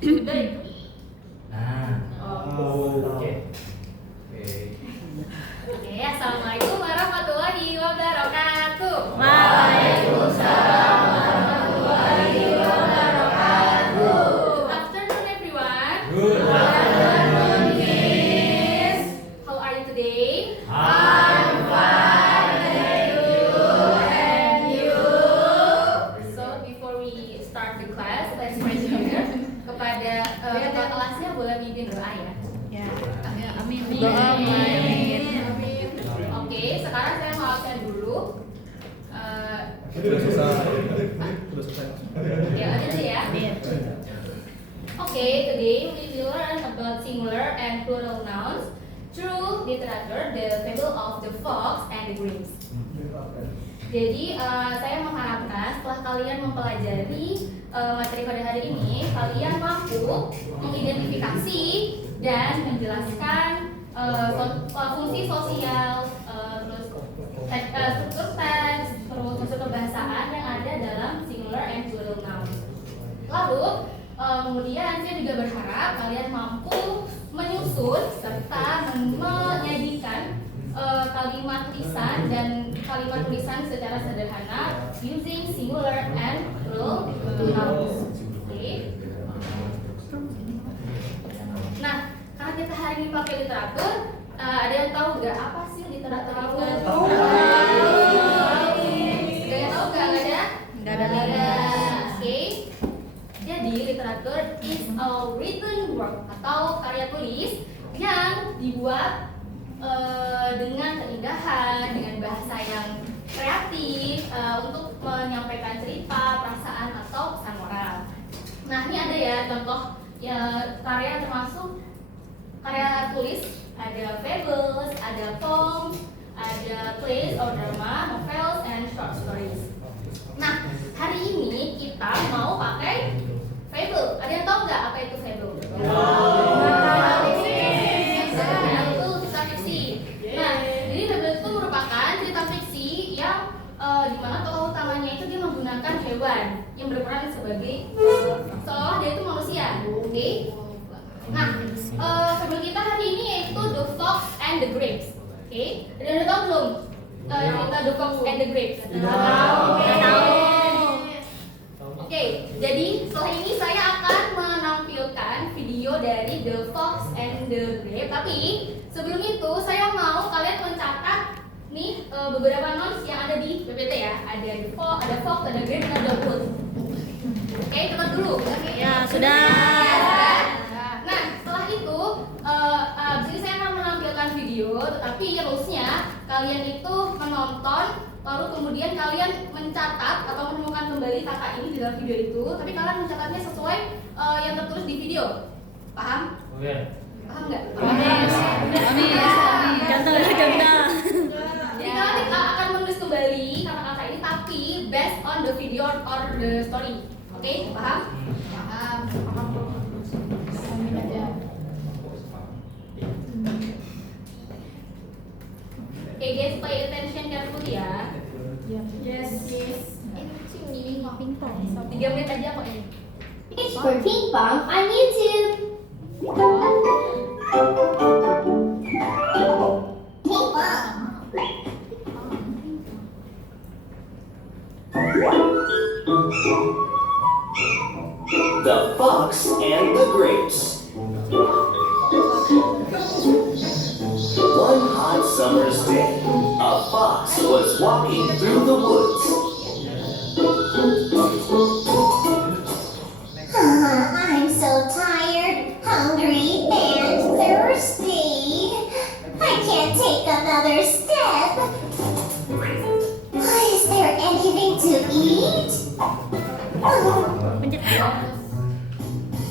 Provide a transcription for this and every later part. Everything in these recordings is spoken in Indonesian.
Baik. Nah, oke. Oke, assalamualaikum warahmatullahi wabarakatuh. Waalaikumsalam warahmatullahi wabarakatuh. Good afternoon, everyone. Good afternoon, Miss. How are you today? I'm fine, thank you. And you? So before we start the class, let's pray together. Kepada ketua kelasnya boleh mimpin doa ya. Amin. Amin. Oke, sekarang saya mau absen dulu. Sudah selesai. Ya, aja sih ya. Okay, today we will learn about singular and plural nouns through literature, the fable of the fox and the grapes. Jadi saya mengharapkan setelah kalian mempelajari materi pada hari ini, kalian mampu mengidentifikasi dan menjelaskan fungsi sosial, terus struktur teks, terus unsur kebahasaan yang ada dalam singular and plural nouns. Lalu kemudian saya juga berharap kalian mampu menyusun serta menyajikan kalimat tulisan dan kalimat tulisan secara sederhana using singular and plural nouns. Oke. Nah, karena kita hari ini pakai literatur, ada yang tahu nggak apa sih literatur itu? Ada yang tahu nggak? Nggak ada? Nggak ada. Oke. Jadi literatur is a written work atau karya tulis yang dibuat dengan keindahan, dengan bahasa yang kreatif untuk menyampaikan cerita, perasaan atau pesan moral. Nah, ini ada ya contoh ya karya termasuk karya tulis, ada fables, ada poems, ada plays or drama, novels, and short stories. Nah, hari ini kita mau pakai fable. Ada yang tahu nggak apa itu fable? Dimana tokoh utamanya itu dia menggunakan hewan yang berperan sebagai seolah dia itu manusia. Oke. Nah, fable kita hari ini yaitu The Fox and the Grapes. Oke. Udah tahu belum cerita The Fox and the Grapes? Tahu. Oke. Jadi setelah ini saya akan menampilkan video dari The Fox and the Grapes. Tapi sebelum itu saya mau kalian mencatat nih beberapa nouns yang ada di PPT ya. Ada the fox, ada grape, dan ada wood. Oke, catat dulu. Ya, sudah. Nah, setelah itu abis ini saya akan menampilkan video, tetapi rulesnya kalian itu menonton, lalu kemudian kalian mencatat atau menemukan kembali kata ini di dalam video itu, tapi kalian mencatatnya sesuai yang tertulis di video. Paham? Oke. Paham nggak? Amin. Contoh. Jadi kalian akan menulis kembali kata-kata ini, tapi based on the video or the story. Oke, paham? Paham. Oke guys, pay attention carefully ya. Yes. 3 menit aja kok ini. It's for Ping Pong on YouTube. Ping Pong. The Fox and the Grapes. One hot summer's day, a fox was walking through the woods. I'm so tired, hungry, and thirsty. I can't take another step. Is there anything to eat?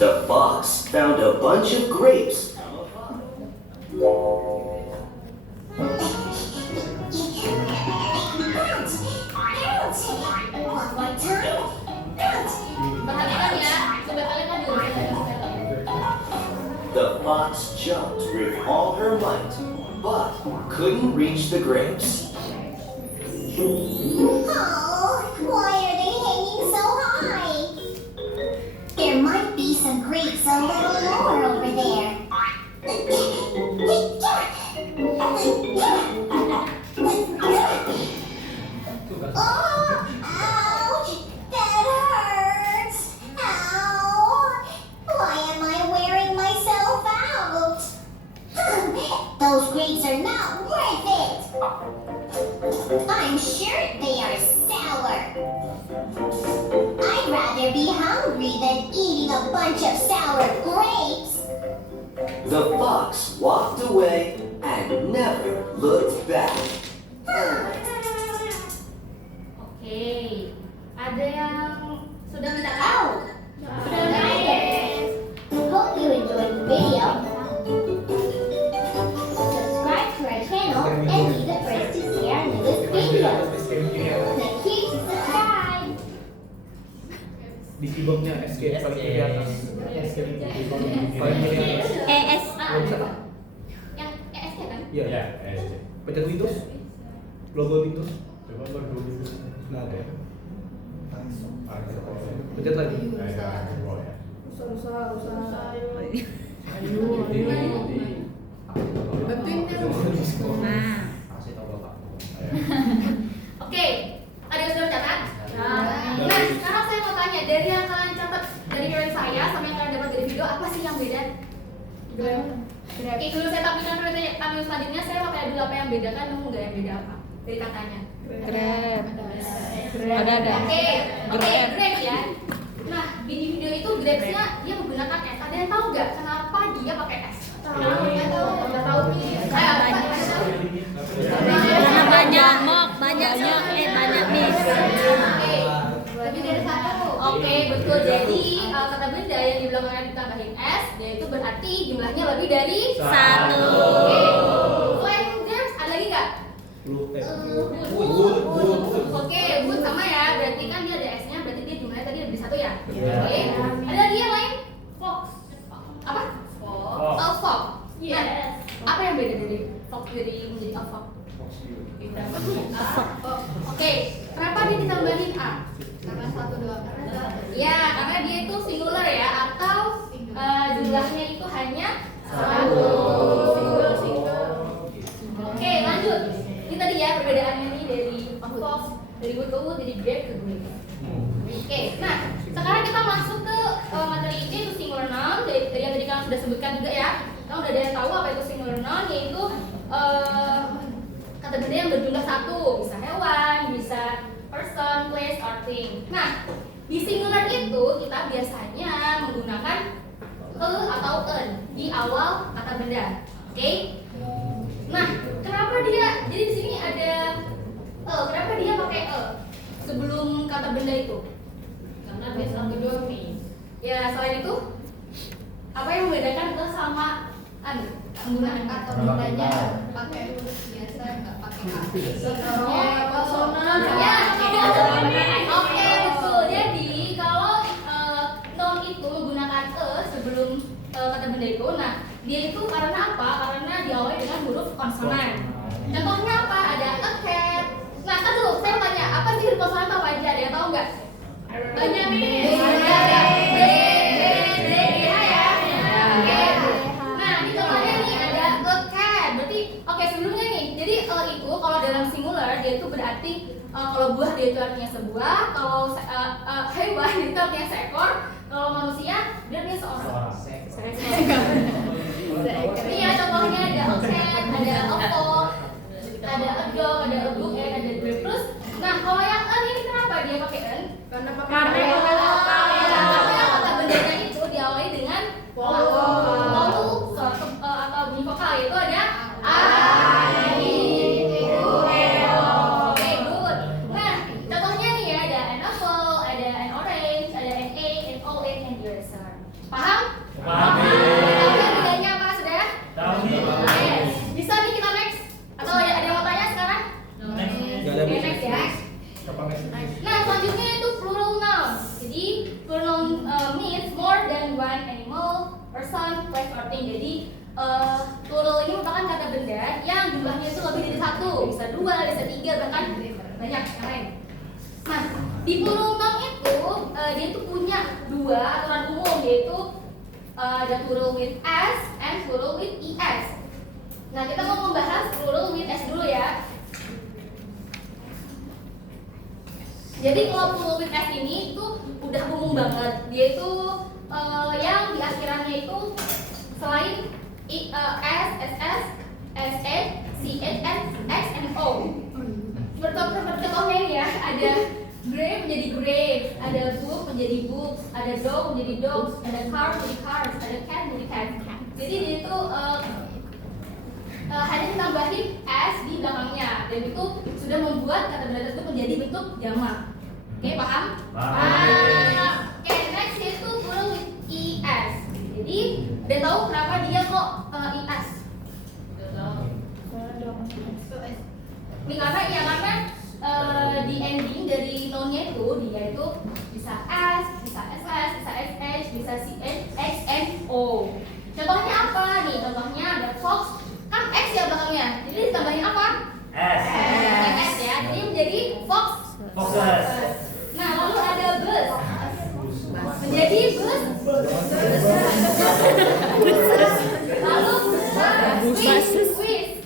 The fox found a bunch of grapes. One more time. Perhatikan ya, coba kalian kan dulu. The fox jumped with all her might, but couldn't reach the grapes. Oh, why are they hanging so high? There might be some grapes a little more over there. Oh, ouch! That hurts! Ow! Why am I wearing myself out? Those grapes are not worth it! I'm sure they are sour. I'd rather be hungry than eating a bunch of sour grapes. The fox walked away and never looked back. Oke, ada yang sudah mencatat? Sudah naik. Hope you enjoyed the video. Subscribe to our channel and be the first to see our newest video. Click here to subscribe. Di keyboardnya escape paling kiri atas. Paling kiri atas. ES. Yang ESC kan? Iya. Pencet Windows. Logo Windows. Nggak ada. Pencet lagi. Nah. Oke, ada yang sudah mencatat? Nah, sekarang saya mau tanya, dari yang kalian catat dari video saya sama yang kalian dapat dari video, apa sih yang beda? Oke, dulu saya tampilkan video selanjutnya, saya mau tanya dulu apa yang beda, kan nemu nggak yang beda apa dari katanya? Grab. Ada. Oke, Grab ya. Nah, di video itu Grabsnya dia menggunakan S. Ada yang tahu nggak kenapa dia pakai S? Nggak tahu. Karena banyak banyak miss. Oke, lebih dari satu. Oke, betul. Jadi kata benda yang di belakangnya ditambahin S, yaitu berarti jumlahnya lebih dari 1. Oke. Selain Grabs, ada lagi nggak? Oke, wood sama ya. Berarti kan dia ada S-nya, berarti dia jumlahnya tadi lebih dari 1 ya. Oke. Ada lagi yang lain? Fox. Apa? Oh, fox. Nah, apa yang beda dari fox dari menjadi a fox? Oke, kenapa dia ditambahin A? Karena 1, 2. Ya, karena dia itu singular ya, atau jumlahnya itu hanya 1. Oke, lanjut. Ini tadi ya perbedaannya nih dari fox, dari wood ke wood, dari grab ke grab. Oke, nah sekarang kita masuk ke materi ini, itu singular noun. Dari yang tadi kalian sudah sebutkan juga ya. Kita udah ada yang tahu apa itu singular noun, yaitu kata benda yang berjumlah 1, bisa hewan, bisa person, place, or thing. Nah, di singular itu kita biasanya menggunakan atau an di awal kata benda. Oke? Nah, kenapa dia? Jadi di sini ada kenapa dia pakai sebelum kata benda itu? Karena base atau kedua nih. Ya, selain itu apa yang membedakan ke sama an? Penggunaan kata bendanya pakai huruf biasa, nggak pakai konsonan. Ya, oke, betul. Jadi kalau noun itu menggunakan sebelum kata benda itu, nah dia itu karena apa? Karena diawali dengan huruf konsonan. Contohnya apa? Ada a cat. Nah, kan dulu saya tanya, apa sih huruf konsonan itu apa aja? Ada yang tahu nggak? Banyak nih. Dalam singular dia itu berarti kalau buah dia itu artinya sebuah, kalau hewan itu artinya seekor, kalau manusia dia artinya seorang. Iya, contohnya ada a cat, ada a fox, ada a dog, ada a book, ada grapefruit. Nah, kalau yang an ini kenapa dia pakai an? Karena kata bendanya itu diawali dengan vowel atau bunyi vokal, itu ada a. Paham? Bedanya apa sudah? Yes. Bisa nih kita next? Atau ada yang mau tanya sekarang? Next ya. Nah, selanjutnya itu plural noun. Jadi plural means more than one animal, person, place, or thing. Jadi plural ini merupakan kata benda yang jumlahnya itu lebih dari 1, bisa 2, bisa 3, bahkan banyak yang lain. Nah, di plural noun itu dia itu punya 2 aturan umum, yaitu ada plural with s and plural with es. Nah, kita mau membahas plural with s dulu ya. Jadi kalau plural with s ini itu udah umum banget. Dia itu yang di akhirannya itu selain s, ss, sh, ch, x, and o. Contohnya ini ya, ada grave menjadi grave, ada book menjadi books, ada dog menjadi dogs, ada car menjadi cars, ada cat menjadi cats. Jadi dia itu hanya ditambahin s di belakangnya, dan itu sudah membuat kata benda tersebut menjadi bentuk jamak. Oke, paham? Paham. Oke, next itu plural with es. Jadi, udah tahu kenapa dia kok es? Ini karena di ending dari noun-nya itu dia itu bisa s, bisa ss, bisa sh, bisa ch, x, and o. Contohnya apa nih? Contohnya ada fox, kan x ya belakangnya. Jadi ditambahin apa? S. S ya. Jadi menjadi fox. Foxes. Nah, lalu ada bus. Menjadi bus. Lalu wish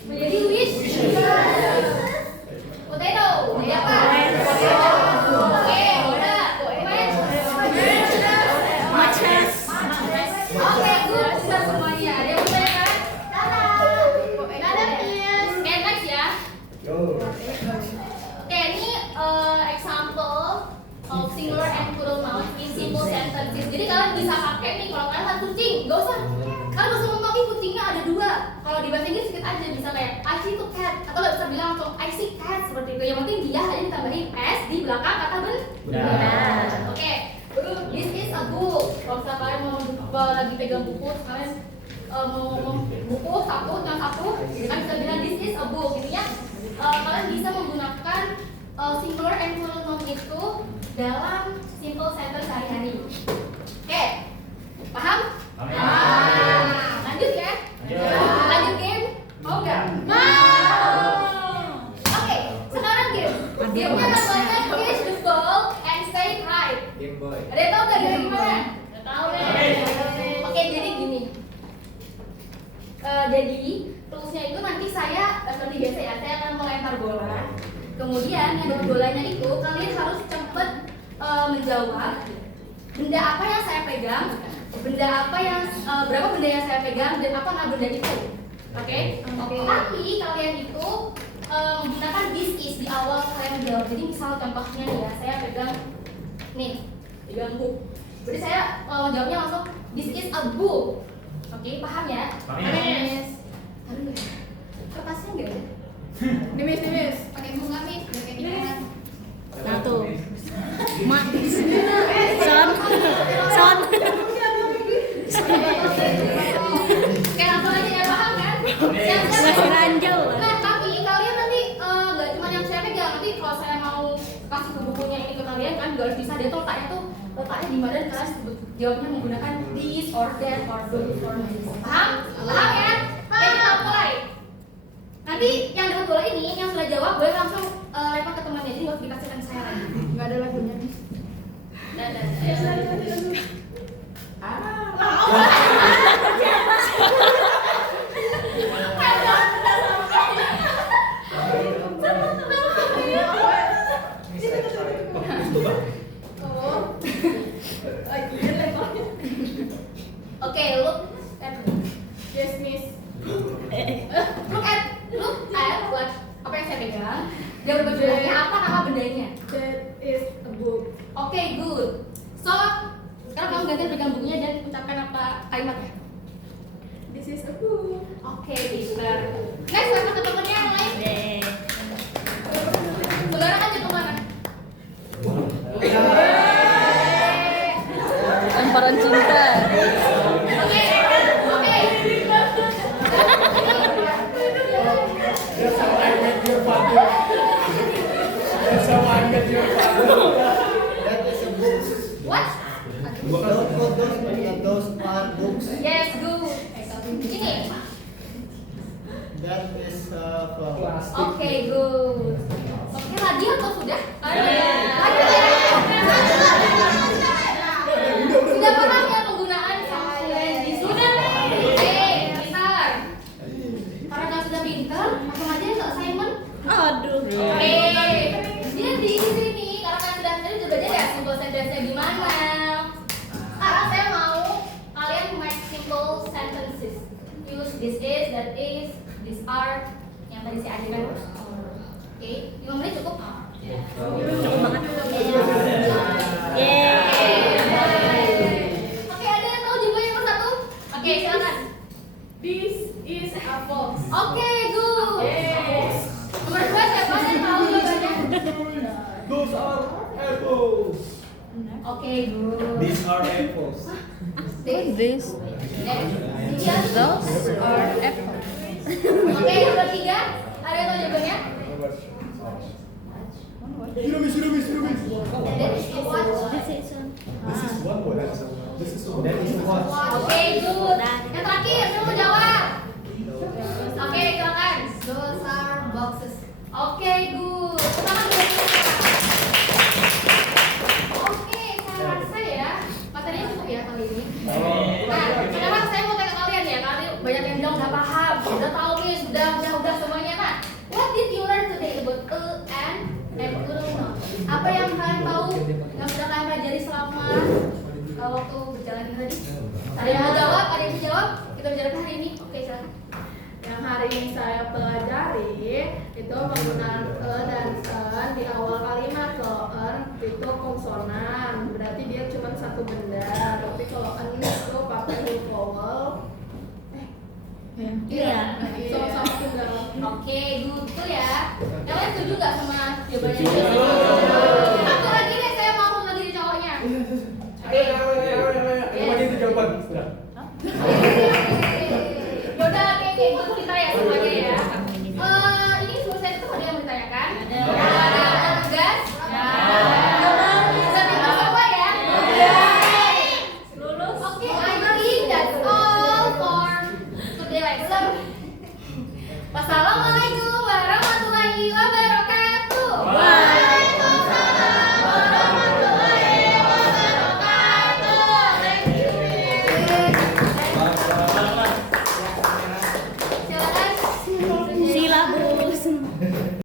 menjadi wish. Potato menjadi apa? Oke, udah. Oke, good. Sudah semuanya. Ada yang mulai kan? Oke, next ya. Oke, ini example of singular and plural nouns in simple sentences. Jadi kalian bisa pakai nih kalau kalian lihat kucing, gak usah. Kalian bisa ngomong tapi kucingnya ada 2. Kalau di bahasa Inggris sedikit aja, bisa kayak I see two cat, atau nggak bisa bilang langsung I see cat seperti itu. Yang penting dia hanya ditambahin s di belakang kata benar. Oke, this is a book. Kalau misalnya kalian mau lagi pegang buku, kalian mau ngomong buku satu, yang satu, kan bisa bilang this is a book. Intinya kalian bisa menggunakan singular and plural noun itu dalam simple sentence sehari-hari. Oke, paham? Lanjut ya? Lanjut game? Mau nggak? Oke, sekarang game. Gamenya namanya catch the ball and say right. Game Boy. Ada yang tahu nggak game gimana? Nggak tahu deh. Oke, jadi gini. Jadi rulesnya itu nanti saya seperti biasa ya, saya akan melempar bola. Kemudian yang dapat bolanya itu kalian harus cepat menjawab benda apa yang saya pegang, benda apa yang berapa benda yang saya pegang dan apa nama benda itu. Oke? Tapi kalian itu menggunakan this is di awal kalian menjawab. Jadi misal contohnya nih ya, saya pegang book. Jadi saya jawabnya langsung this is a book. Oke, paham ya? Yes. Kertasnya enggak ya? Dimis. Pakai bunga nih, biar kayak gimana? Satu. Mak. Son. Kayak langsung aja ya, paham kan? Masih ranjau. Nah, tapi kalian nanti nggak cuma yang saya pegang, nanti kalau saya mau kasih ke bukunya ini ke kalian kan nggak harus bisa dia tuh letaknya di mana dan kalian jawabnya menggunakan this or that or those or this. Paham? Paham ya? Oke, kita mulai. Nanti yang dapat bola ini yang sudah jawab boleh langsung lempar ke temannya, jadi nggak usah dikasihkan saya lagi. Nggak ada lagunya nih. Oke, look at Yes, Miss. look at what apa yang saya pegang. Dia berbeda apa nama bendanya? That is a book. Oke, good. So, sekarang kamu gantian pegang bukunya dan ucapkan apa kalimatnya. This is a book. Oke, pintar. Guys, lempar ke temennya yang lain. Saudara aja kemana? Lemparan cinta. Oke. That's how I met your father. That's how I met your father. That is a book. What? Those are books. Yes, good. Ini. That is flower. Oke, good. Oke, lagi atau sudah? Sudah paham ya penggunaan sampai di This is, that is, these are. Yang tadi saya ajarkan. Oke, 5 menit cukup? Cukup banget. Oke, ada yang tahu jawabannya nomor 1? Oke, silakan. This is a fox. Oke, good. Nomor 2 siapa yang tahu jawabannya? Those are apples. Oke, good. These are apples. This, those are apples. Oke, nomor 3. Ada yang tahu jawabannya? Hiramis. That is a watch. This is one word. This is one. That is what. Oke, good. Yang terakhir, saya mau jawab. Oke, silakan. Those are boxes. Oke, good. Tangan dulu. Oke, saya rasa ya materinya cukup ya kali ini. Nah, sekarang saya mau tanya ke kalian ya. Kalian banyak yang bilang udah paham, udah tahu nih, udah semuanya. Nah, what did you learn today about and plural noun? Apa yang kalian tahu yang sudah kalian pelajari selama waktu berjalan ini tadi? Ada yang mau jawab? Ada yang mau jawab? Kita bicarakan hari ini. Oke, silakan. Yang hari ini saya pelajari itu penggunaan e dan en di awal kalimat. Kalau en itu konsonan, berarti dia cuma satu benda. Tapi kalau en itu pakai huruf vowel. Iya. Sama-sama tunggal. Oke, good. Betul ya. Kalian setuju nggak sama jawabannya? Setuju. Satu lagi deh, saya mau lagi di cowoknya. Apa itu jawaban? Sudah. Yaudah, oke, itu cerita ya semuanya ya. Ini sebelum saya tutup ada yang mau ditanyakan? Ada tugas? Bisa minta semua ya? Lulus? Oke, I think that's all for today lesson.